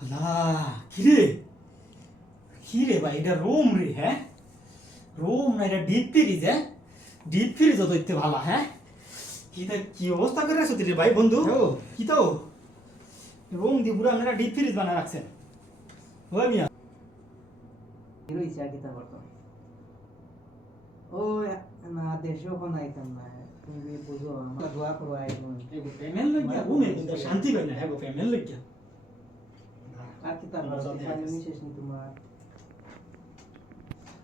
আল্লাহ কিরে কিরে ভাই এটা রোম রে হ্যাঁ রোম না এটা ডিপ ফ্রিজ হ্যাঁ ডিপ ফ্রিজ তো দেখতে ভালো হ্যাঁ কি তা কি অবস্থা করে রাখছো রে ভাই বন্ধু ও। কি তো রোম দিয়ে পুরো আপনারা ডিপ ফ্রিজ বানা রাখছেন ওই মিয়া রয়েছে আগে তা বলতো ও না দেশেও কোনো আইতাম না তুমি বুঝো আমার দোয়া করো আইতাম এগো ফ্যামিলি লাগিয়া কিন্তু শান্তি পাই না এগো ফ্যামিলি লাগিয়া আর কি তার পানি শেষ নি তোমার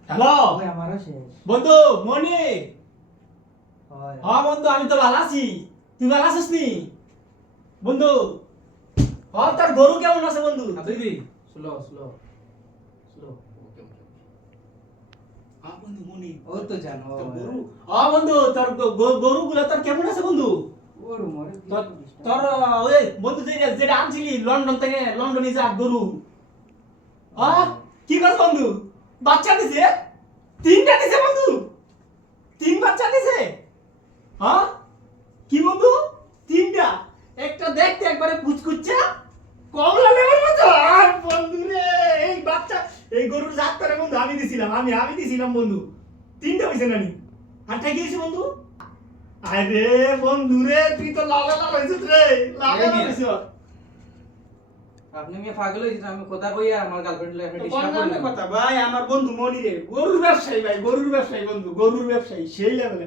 হ্যালো ওই আমারও শেষ বন্ধু মনি হয় হ্যাঁ বন্ধু আমি তো ভালো আছি তুই ভালো আছিস নি বন্ধু হ্যাঁ তোর গরু কেমন আছে বন্ধু দিদি স্লো স্লো স্লো হ্যাঁ বন্ধু মনি ও তো জানো তোর গরু হ্যাঁ বন্ধু তোর গরু গুলো তোর কেমন আছে বন্ধু ওর মরে তোর ওই বন্ধু যেটা আনছিলি লন্ডন থেকে লন্ডনে যা গরু। হ্যাঁ। কি করছ বন্ধু? বাচ্চা দিছে? তিনটা দিছে বন্ধু। তিন বাচ্চা দিছে? হ্যাঁ কি বন্ধু? তিনটা। একটা দেখতে একবারে কুচকুচ্চা কমলা লেবুর মতো। আর বন্ধু রে এই বাচ্চা এই গরুর জাত করে বন্ধু আমি দিছিলাম আমি আমি দিছিলাম বন্ধু। তিনটা হয়েছে নানি। আটটা কি হয়েছে বন্ধু? আরে বন্ধু রে তুই তো লাল লাল হয়েছিস রে। লাল লাল হয়েছিস। আপনি মেয়ে পাগল হয়েছেন আমি কথা কই আর আমার গার্লফ্রেন্ড লাইফে ডিস্টার্ব করি কথা ভাই আমার বন্ধু মনি রে। গরুর ব্যবসায়ী ভাই গরুর ব্যবসায়ী বন্ধু গরুর ব্যবসায়ী সেই লেভেলে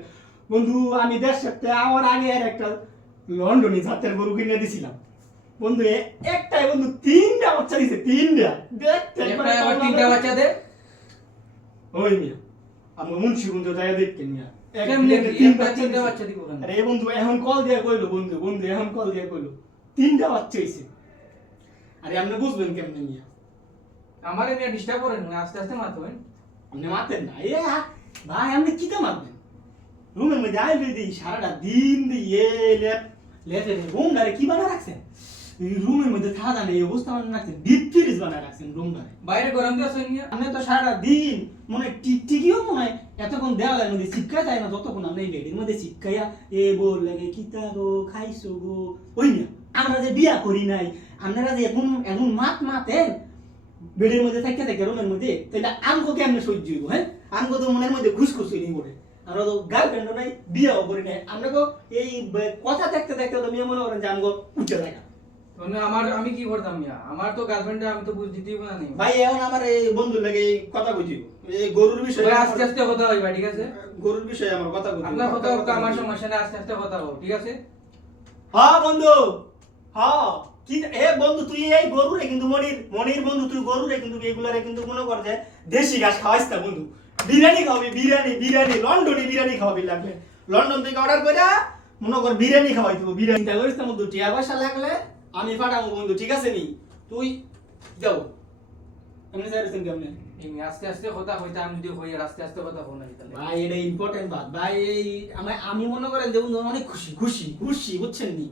বন্ধু আমি দেশ সপ্তাহে আমার আগে আর একটা লন্ডনে জাতের গরু কিনে দিছিলাম। বন্ধু একটাই বন্ধু তিনটা বাচ্চা দিছে তিনটা। দেখতে তিনটা বাচ্চা দে। ওই মিয়া আমার মুন্সি বন্ধু তাই দেখতে মিয়া। আরে বন্ধু এখন কল দিয়ে কইলো বন্ধু বন্ধু এখন কল দিয়ে কইলো। তিনটা বাচ্চা হইছে। আরে আপনি বুঝবেন কেমনে আমারে মেয়ে ডিস্টার্ব করেন না, আস্তে আস্তে আপনি মারতেন না। এ ভাই আপনি কিতা মারবেন? রুমের মধ্যে আইলে দিই সারাটা দিন লেপ রুমটারে কি বানা রাখছেন? রুমের মধ্যে থাকা নেই অবস্থা বানা রাখছেন ডিপ ফ্রিজ বানা রাখছেন রুমটারে বাইরে গরম দিয়ে আসেন নিয়ে আপনি তো সারাটা দিন মনে হয় টিকটিকিও মনে হয় এতক্ষণ দেওয়ালের মধ্যে শিক্ষা যায় না যতক্ষণ আমরা এই বেডির মধ্যে শিক্ষাইয়া এ বল লাগে কিতা গো খাইছো গো? ওই না আমরা যে বিয়া করি নাই আপনারা যে এখন এখন মাত মাতেন বেডের মধ্যে থাকতে থাকে রুমের মধ্যে তাহলে আমগো কেমনে সহ্য হইব হ্যাঁ? আমগো তো মনের মধ্যে ঘুসঘুস হইনি পড়ে আমরা তো গার্লফ্রেন্ডও নাই বিয়াও করি নাই। আমরা তো এই কথা দেখতে দেখতে তো মেয়ে মনে করেন যে আমগো উঠে থাকা মানে আমার আমি কি করতাম আমার তো গার্লফ্রেন্ড আমি তো বুঝ দিতেই না নেই। ভাই এখন আমার এই লাগে এই কথা বুঝিব এই গরুর বিষয়ে আস্তে আস্তে কথা হইবা ঠিক আছে? গরুর বিষয়ে আমার কথা বুঝিব আপনার কথা হোক আমার সমস্যা নেই আস্তে আস্তে কথা হোক ঠিক আছে? হ্যাঁ বন্ধু। হ্যাঁ কি এ বন্ধু তুই এই গরুরে কিন্তু মনির মনির বন্ধু তুই গরুরে কিন্তু এগুলারে কিন্তু মনে কর যে দেশি ঘাস খাওয়াইস না বন্ধু। বিরিয়ানি খাওয়াবি বিরিয়ানি বিরিয়ানি লন্ডনে বিরিয়ানি খাওয়াবি লাগলে। লন্ডন থেকে অর্ডার করে মনে কর বিরিয়ানি খাওয়াই দেবো বিরিয়ানি। চিন্তা করিস না বন্ধু টিয়া পয়সা লাগলে আমি পাঠাবো বন্ধু ঠিক আছে নি? তুই যাও। এমনি চাইছেন কেমনে? এই আস্তে আস্তে কথা হইতা আমি যদি হই আস্তে আস্তে কথা হো না তাহলে। ভাই এটা ইম্পর্টেন্ট বাত। ভাই এই আমি আমি মনে করেন যে বন্ধু অনেক খুশি খুশি খুশি বুঝছেন নি?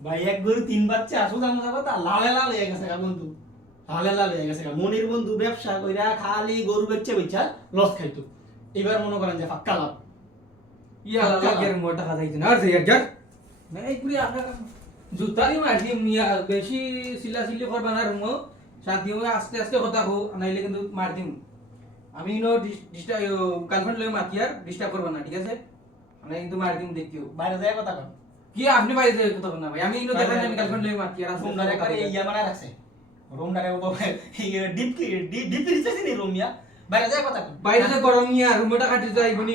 ভাই এক গরু তিন বাচ্চা সোজা মোজা কথা লালে লাল হয়ে গেছে গা বন্ধু। লালে লাল হয়ে গেছে গা। মনির বন্ধু ব্যবসা কইরা খালি গরু বেচছে বেচা লস খাইতো। এবার মনে করেন যে ফাক্কা লাভ। ইয়া এর মোটা কথা হইছে না আর যাই যার না এই পুরি আপনার জুতারি মারি মিয়া বেশি সিলা সিলি করবা না রুমো শান্তি হয়ে আস্তে আস্তে কথা হো নাইলে কিন্তু মার দিম আমি নো ডিস্টার্ব গার্লফ্রেন্ড লই মাতি আর ডিস্টার্ব করবা না ঠিক আছে? আমি কিন্তু মার দিম দেখিও। বাইরে যায় কথা কন কি আপনি বাইরে যাই কথা বলনা ভাই? আমি ইনো দেখেন আমি গার্লফ্রেন্ড লই মাতি আর আস্তে রুম আস্তে ডারে কথা করে বলি। ইয়া বানা রাখছে রুম ডারে ডিপ ডিপ ডিপ রিচার্জ নি রুম ইয়া বাইরে যায় কথা কন বাইরে যে গরম ইয়া রুমটা কাটি যাইবনি